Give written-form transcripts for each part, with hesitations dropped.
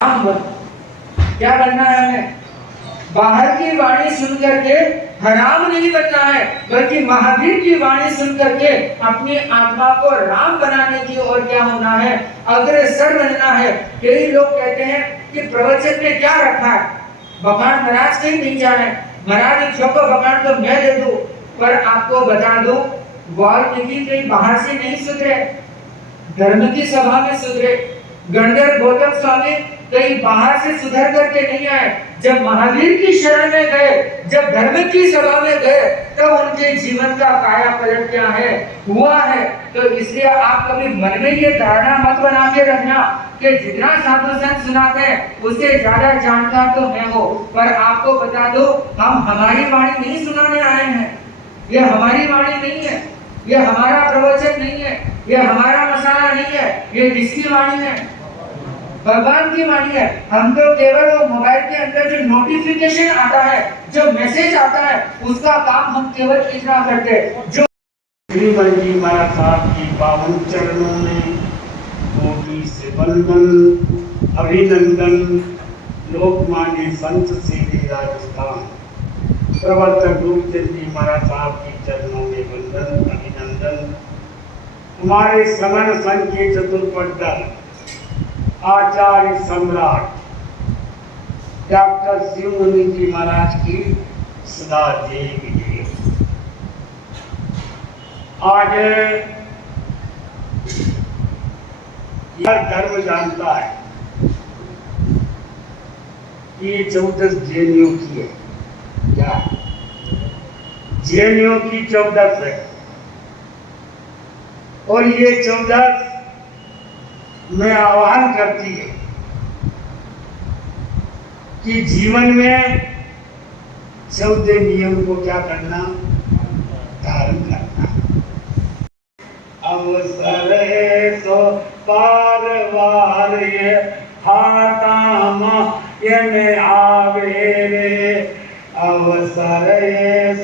क्या बनना है हमें? बाहर की वाणी सुन करके हराम नहीं बनना है, बल्कि महावीर की वाणी सुन करके अपनी आत्मा को राम बनाने की ओर क्या होना है, अग्रसर बनना है। कई लोग कहते हैं कि प्रवचन में क्या रखा है, बखान महाराज कहीं नहीं जाए, महाराज एक छोको बखान तो मैं दे दूं। पर आपको बता दूं, वाल्मीकि कहीं बाहर से नहीं सुधरे, धर्म की सभा में सुधरे। गणधर गौतम स्वामी कहीं बाहर से सुधर करके नहीं आए, जब महावीर की शरण में गए, जब धर्म की सभा में गए, तब उनके जीवन का काया पलट क्या है हुआ है। तो इसलिए आप कभी मन में ये धारणा मत बना के रखना कि जितना साधु संत सुनाते हैं उससे ज्यादा जानकार तो मैं हूँ। पर आपको बता दो, हम हमारी वाणी नहीं सुनाने आए हैं, ये हमारी वाणी नहीं है, ये हमारा प्रवचन नहीं है, ये हमारा मसाला नहीं है, ये किसकी वाणी है? भगवान की वाणी है। हम तो केवल वो मोबाइल के अंदर जो नोटिफिकेशन आता है, जो मैसेज आता है, उसका काम हम केवल इतना करते हैं। जो श्रीमल जी महाराज साहब की पावन चरणों में कोटि से वंदन अभिनंदन। लोकमान्य संत श्री राजस्थान प्रवर्तक रूपचंद जी महाराज साहब की चरणों में वंदन अभिनंदन। हमारे समन संघ के चतुर्पद आचार्य सम्राट डॉक्टर शिवमुनि जी महाराज की सदा जय विजय। आज यह धर्म जानता है कि 14 जेएनयू की है, क्या जेएनयू की 14 है, और ये 14 में आह्वान करती है कि जीवन में 14 नियम को क्या करना, धारण करना। अवसर सो पार वार ये हाथाम ये आवे रे, अवसर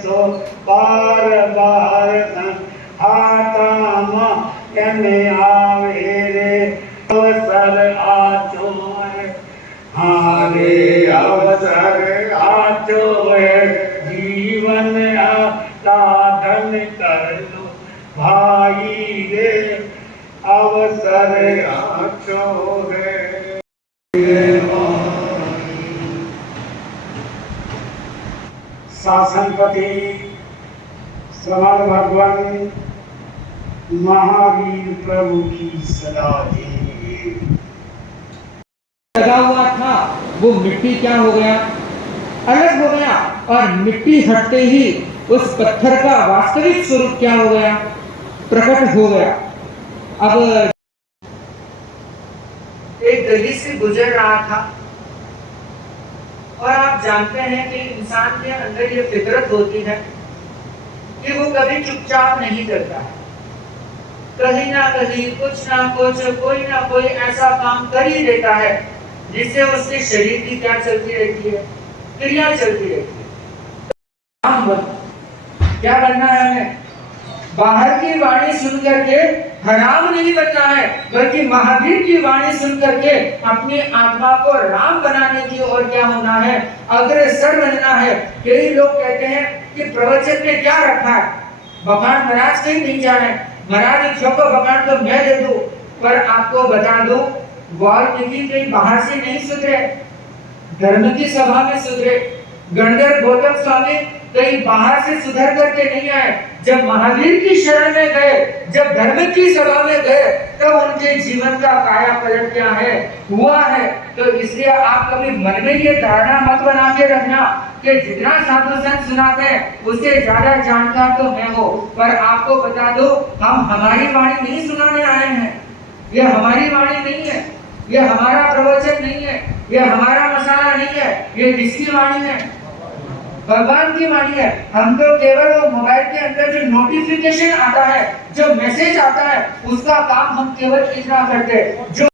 सो पार वार हाथाम ये आवे रे, अवसर आचो है हारे, अवसर आचो है जीवन साधन कर लो भाई रे, अवसर आचो है। शासनपति श्रवण भगवान महावीर प्रभु की सदा लगा हुआ था वो मिट्टी क्या हो गया, अलग हो गया, और मिट्टी हटते ही उस पत्थर का वास्तविक स्वरूप क्या हो गया, प्रकट हो गया। अब एक गली से गुजर रहा था, और आप जानते हैं कि इंसान के अंदर ये फितरत होती है कि वो कभी चुपचाप नहीं करता है, कहीं ना कहीं कुछ ना कुछ कोई ना कोई ऐसा काम कर ही देता है जिससे उसके शरीर की क्या चलती रहती है, क्रिया चलती रहती है। क्या बनना है हमें? बाहर की वाणी सुन करके हराम नहीं बनना है, बल्कि महावीर की वाणी सुन करके अपनी आत्मा को राम बनाने की ओर क्या होना है, अग्रसर बनना है। कई लोग कहते हैं कि प्रवचन में क्या रखा है, बखान महाराज कहीं नहीं जाए, महाराज एक छोको बखान तो मैं दे दूं। पर आपको बता दूं, वाल्मीकि कहीं बाहर से नहीं सुधरे, धर्म की सभा में सुधरे। गणधर गौतम स्वामी कहीं बाहर से सुधर करके नहीं आए, जब महावीर की शरण में गए, जब धर्म की सभा में गए, तब उनके जीवन का काया पलट क्या है हुआ है। तो इसलिए आप कभी मन में ये धारणा मत बना के रखना कि जितना साधु संत सुनाते हैं उससे ज्यादा जानकार तो मैं हूँ। पर आपको बता दो, हम हमारी वाणी नहीं सुनाने आए हैं, ये हमारी वाणी नहीं है, ये हमारा प्रवचन नहीं है, ये हमारा मसाला नहीं है, ये किसकी वाणी है? भगवान की वाणी है। हम तो केवल वो मोबाइल के अंदर जो नोटिफिकेशन आता है, जो मैसेज आता है, उसका काम हम केवल इतना करते हैं। जो